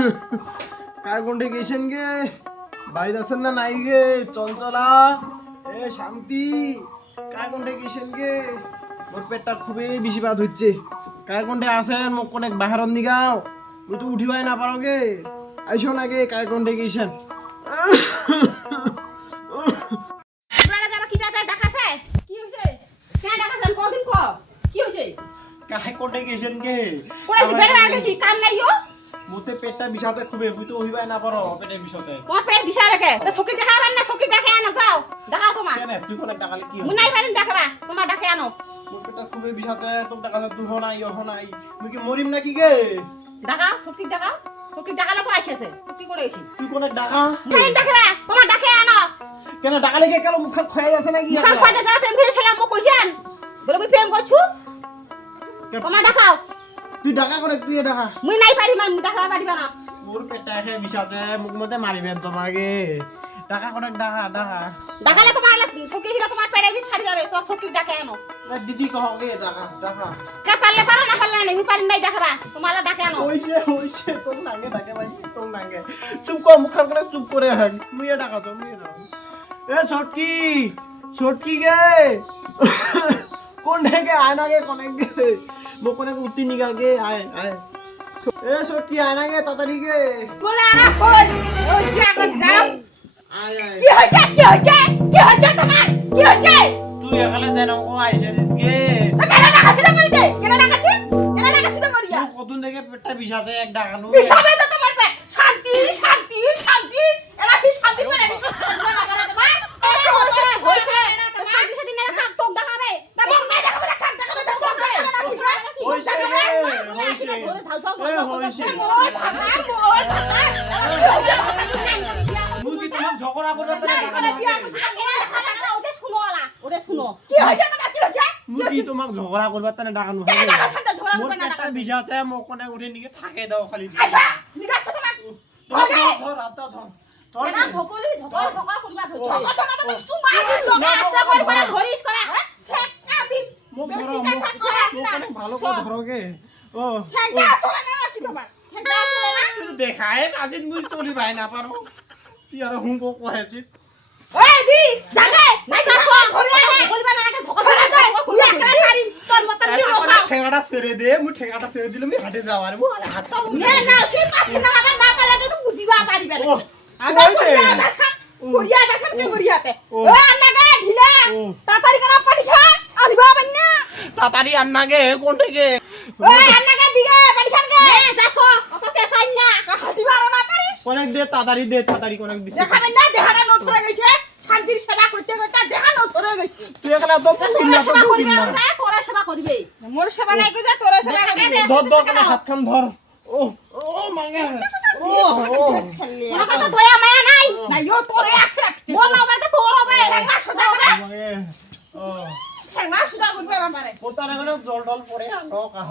काय कोणते गेशन गे बाई असेल ना नाही गे চঞ্চলা এ শান্তি काय कोणते गेशन गे মোর পেটটা খুবই বেশি বাদ হচ্ছে काय कोणते আছেন মোক কোনে বাহিরন দিগাও মুই তো উঠিবাই না পারো গে আইছো না গে काय कोणते गेशन আপনারা যারা কি জায়গায় দেখাছে কি হইছে কেন দেখাছেন কদিন কো কি হইছে काय कोणते गेशन गे পড়াছি বের হয়ে গেছি কাম নাইও মোতে পেটটা বিষাতে খুবই মুই তো উঠিবাই না পারো পেটের বিষতে তোমার পেট বিষা রেখে তো ছকি দেখাবেন না ছকি দেখে আনো যাও দেখাও তোমার কেন তুই কোনে টাকালে কি মুই নাই পারেন দেখাবা তোমার ডাকে আনো মোর পেটটা খুবই বিষাতে তোর টাকা তুই হনাই হনাই মুই কি মরিম নাকি গে দেখাও ছকি দেখাও ছকি দেখালে তো আইছেছে ছকি করে এসি তুই কোনে টাকা পারেন দেখাবা তোমার ডাকে আনো কেন টাকালে গে কেন মুখ খয়ে আছে নাকি মুখান খোঁজে যা প্রেম করেছিলাম মো কইছেন বলে মুই প্রেম করছু তোমার দেখাও তুই টাকা করে তুই টাকা মুই নাই পারি মান দেখাবা পারিবা না মোর পেটটা খেয়ে বিষাতে মুখ মধ্যে মারিবেন তোমাকে টাকা করে টাকা টাকা দেখালে তোমার ছকি হিরা তোমার পেটে বিষ ছাড়ি যাবে তোমার ছকি ডাকে আনো দিদি কহগে টাকা টাকা কে পারলে পারো না পারলে না মুই পারি নাই দেখাবা তোমার ডাকে আনো ওইছে তোর নাঙ্গে ডাকে ভাই তোর নাঙ্গে চুপ কর মুখখান করে চুপ করে হাগ মুইয়ে টাকা তো মুইয়ে দাও এ ছটকি গে কোন ঢেকে আয় না গে কোনে গে মো কোনে উত্তি নিগাল গে আয় আয় এ ছটকি আয় না গে তাড়াতাড়ি গে বলে আনা বল ওই কি আগত যাও আয় আয় কি হইছে তোমার কি হইছে তুই এখানে যেন ও আইছে গে তো কেন ডাকাছি তো মরি দে কেন ডাকাছি তো মরিয়া কতদিন থেকে পেটটা বিষাতে এক ডাকানো বিষাবে তো তোমার পেট শান্তি এরা কি শান্তি করে বিশ্বাস করবে না বলে তোমার এটা হইছে শান্তি সেদিন এরা কাক তো দেখাবে তা মন নাই দেখাবে কাক দেখাবে তো বলবে হইছে মুই কি তোমার ঝগড়া করতে মুই কি তোমাক ঝগড়া করবার তানে ডাকানো হবে মোর পেটটা বিষাতে মোক কোনে উঠে নিকে থাকে দাও খালি ধর আতা ধর ধর মোক ধরো মোক কোনে ভালো করে ধরোগে ও দেখায় আজিত মুই চলি ভাই না পারো তুই আর হুঙ্কো কহেছি ঠেঙ্গাটা ছেড়ে দে মুই ঠেঙ্গাটা ছেড়ে দিলে আমি হাটে যাওয়ার মু আরে হাত তাড়াতাড়ি আন্না গে কোনটা গে অনেক দে তাড়াতাড়ি অনেক দিছে শান্তির সেবা করতে করতে দেখা নথরে গেছে তুই এখানে তো তোরা সেবা করবে মোর সেবা নাই কইবে তোরা সেবা করবে ধর করে হাত খান ধর ও মাগে মনে কথা দয়া মায়া নাই নাইও তোরে আছে মোর নামতে তোর হবে ঠ্যাঙ্গা সুদা করে ও ঠ্যাঙ্গা সুদা করবে আমারে ওটার এখানে জল ডল পরে আনো কাহ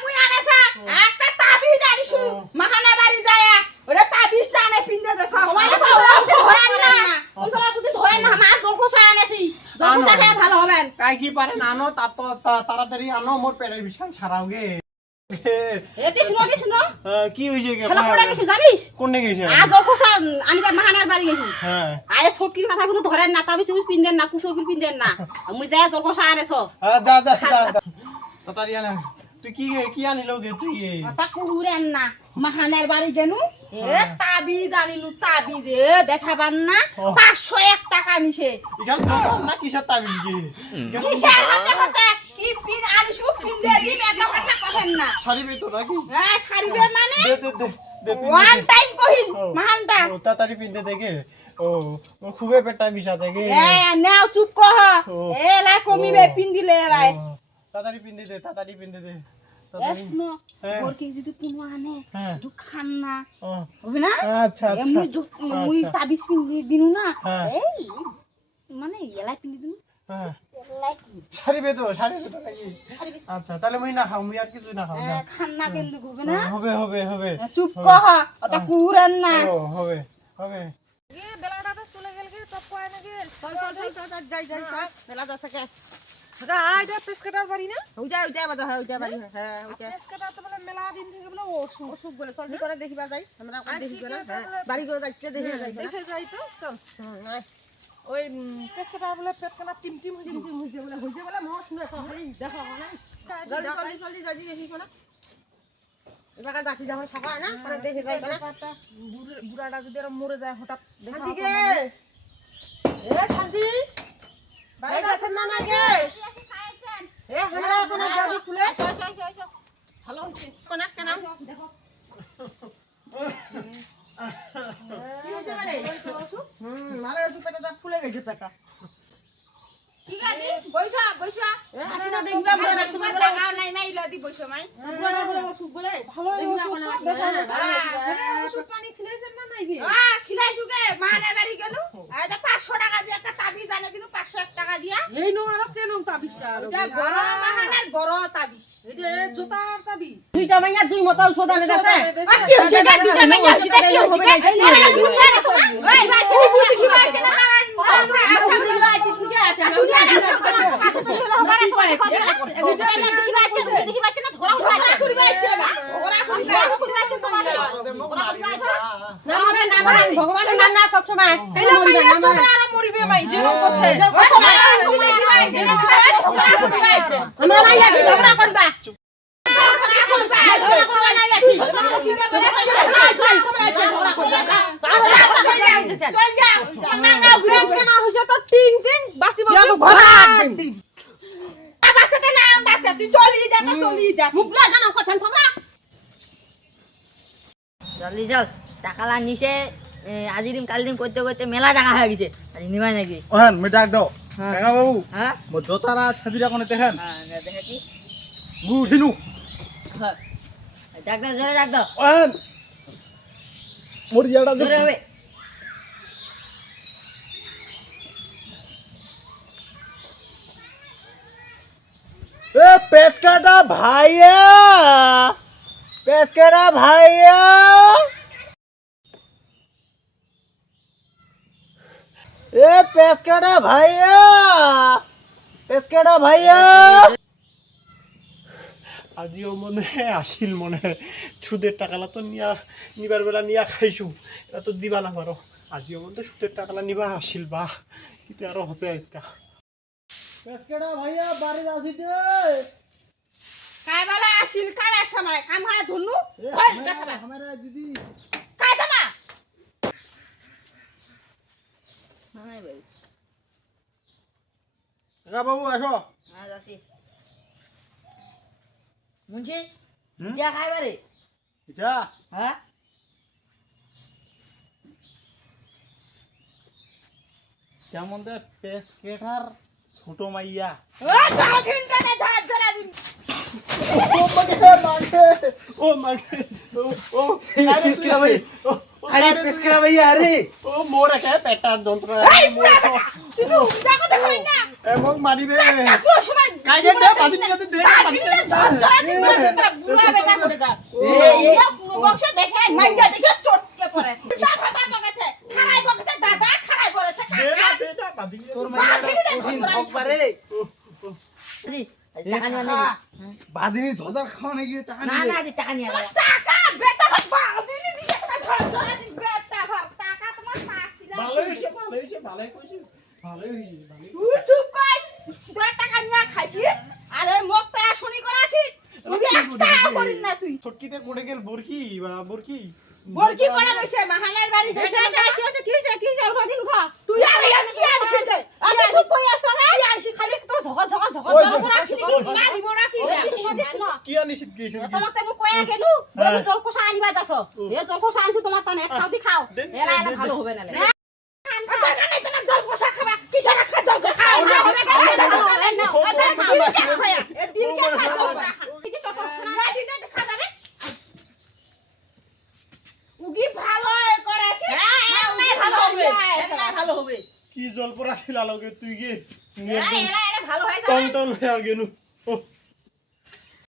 মুই আনেছা একটা তাবিজ আনিছু মাহানা বাড়ি যায় ওরে তাবিজটা আনে পিন্দে দে সব আমারে ধরে না তোরা বুদ্ধি ধরে না আমার জলকোষা আনেছি জলকোষা খেয়ে ভালো হবেন কাই কি পারে আনো তাড়াতাড়ি আনো মোর পেটের বিশাল ছাড়াওগে এতে শুনো কি হইছে গে শালা পড়া গেছিস জানিস কোনে গেছে আ জলকোষা আনিবার মাহানার বাড়ি গেছি হ্যাঁ আয়ে ছটকির কথা কিন্তু ধরেন না তাবিজ তুই পিন্দেন না কুসুকির পিন্দেন না মুই যায় জলকোষা আনেছ যা তাড়াতাড়ি আনে তুই কি আনিলো গে তুই তা কুহুরেন না মাহানের বাড়ি গেনু এ তাবিজ আনিলু তাবিজ এ দেখাবার না 501 টাকা নিছে ইখান তো না কিসের তাবিজ গে কিসের হচ্ছে কি পিন আনিছু পিন দে দি মেটা কথা কহেন না ছাড়িবে তো নাকি হ্যাঁ ছাড়িবে মানে দে ওয়ান টাইম কহিন মাহানটা তাড়াতাড়ি পিনতে দেখে ও খুবই পেটটা বিষাতে গে এ নাও চুপ কহ এ লাই কমিবে পিন দিলে লাই তাড়াতাড়ি পিনতে দে এসনো ওর কি যদি কোনো আনে তো খান না ও হবে না আচ্ছা এমনি মুই তাবিজ পিন দিনু না এই মানে এলাই পিন দিনু ছাড়িবে তো নাকি আচ্ছা তাহলে মুই না খাও মুই আর কিছু না খাও খান না কিন্তু হবে না হবে চুপ কহ ওটা কুরান না ও হবে বেলাটা চলে গেল কি টপ কয় নাকি চল যাই বেলা যাচ্ছে কে দাদা আইডা পেসকাটার বাড়ি না ওইটা বাজা হয় ওইটা বাড়ি হ্যাঁ ওইটা পেসকাটা তো বলে মেলা দিন থেকে বলে অসুখ অসুখ বলে জলদি করে দেখিবা যাই আমরা আই দেখি ঠিক করে আছে, হ্যাঁ তাহলে- বাড়ি করে যাইতে দেখে যাই দেখে যাই তো চল নাই ওই পেসকাটা বলে পেটখানা টিম হইছে বলে মোর শুনে সবাই দেখো না জলদি জলদি জলদি জলদি দেখি কোনা এবার যাচ্ছি যখন সকাল না পরে দেখে যাই কোনা বুড়াটা যদি আর মরে যায় হঠাৎ দেখা শান্তিকে এ শান্তি ভাই যাচ্ছেন না নাকি এ আমরা কোনা জলদি খুলে ভালো হইছে কোনা কেন দেখো কি হইছে মানে ভালো হইছে পেটটা ফুলে গেছে পেটটা ঠিক আছে বইসা বইসা এ আসি না দেখবা আমরা না তোমার লাগাও নাই মাই লদি বইসা মাই পুরোটা বলে অসুখ বলে ভালো দেখবা কোনা ওষুধ পানি খেলেছেন না নাকি খিলাই সুগে মানের বাড়ি গেল এই যে 500 টাকা দিয়ে একটা তাবিজ আনে দিনু 501 টাকা দিয়া এই নো আর কেন তাবিজটা আর এটা বড় মাহানের বড় তাবিজ এই যে জোতার তাবিজ দুইটা মাইয়া দুই মতো ঔষধ আনে দেছে কি হইছে এটা দুইটা মাইয়া হইছে কি হইছে এই বুঝছ না তোমার ওই বাচ্চা বুদ্ধি কি বাইতে না বুদ্ধি বাইতে ঠিক আছে দুনিয়া না দেখি বাচ্চা না ধরা বাচ্চা করি বাচ্চা ঝগড়া করি বাচ্চা তোমার মোক মারি দে না মানে না মানে ভগবানের নাম না সব সময় এলা মাইয়া চলে আর মরিবে মাই যেরকম কইছে আমরা নাই আছি ঝগড়া করবা কেনা হইছে তো টিং টিং বাঁচি বাঁচি টিং জলদি চল টাকা লা নিছে আজি দিন কাল দিন করতে করতে মেলা টাকা হয়ে গেছে আজি নিবাই নাকি ওহান মই ডাক দাও হ্যাঁ। টাকা বাবু হ্যাঁ মো জোতারা ছাদিরা কোনে দেখেন দেখেছি গুঠিনু হ্যাঁ ডাক দাও জোরে ডাক দাও ওহান মোর ইয়াটা জোরে হবে এ পেসকাটা ভাইয়া পেসকাটা ভাইয়া এ পেসকাটা ভাইয়া পেসকাটা ভাইয়া আজিও মনে আসিল মনে সুদের টাকালা তো নিবার বেলা নিয়া খাইছু এত দিবা না পারো আজিও মনে সুদের টাকালা নিবা আসিল বা কিন্তু আরো হসে আইসকা পেসকাটা ভাইয়া বাড়ির আসিতে কাই বালা আসিল কার সময় কাম হারা ধুনু हमारा दीदी কাই দামা হ্যাঁ ভাই কাকা বাবু আসো হ্যাঁ যাচ্ছি মুন্সি যা খাইবারে এটা হ্যাঁ কেমন দে পেসকেটার ছোট মাইয়া ও মাগে ও পেসকেটা ভাই আরে পেসকেটা ভাইয়া আরে ও মোর একা পেটার যন্ত্রণা এমন মারিবে কাজে দে পাদিন দে দে পাদিন দে দে পাদিন তোর মাইয়া কঠিন হকবারে জি টাকা নিবা নাকি বাদিনী ঝজার খাওয়া নাকি টাকা না না আজি টাকা নিয়ে গেল ভালোই হইছে ভালোই হইছে ভালোই কইছি ভালোই হইছে ভালোই তুই চুপ কর সুদের টাকা নিয়ে খাইছিস আরে মোক পেরাশনি করাছিস তুই একটা করিস না তুই ছটকিতে কোড়ে গেল বুরকি বা বুরকি বরকি করা গেছে মাহানের বাড়ি গেছে কি হইছে উঠা দিন উঠা তুই আর কি আনিস আমি চুপ কই আছ না কি আনিস খালি তো ঝগড়া ঝগড়া ঝগড়া ঝগড়া রাখি কি মারিব রাখি কি আনিস কি তোমাক তো কয়া গেলু বলে জল কোষা আনিবা যাস এ জল কোষা আনছু তোমার তানে খাও দি খাও এলা এলা ভালো হবে না দরকার নাই তোমার জল পোষা খাবা কিসের খা জল পোষা উগি ভালো করেছে ভালো হবে কি জল পড়া খিলা লগে তুই গে এলা এলা ভালো হয় টন টন হয়ে গেলু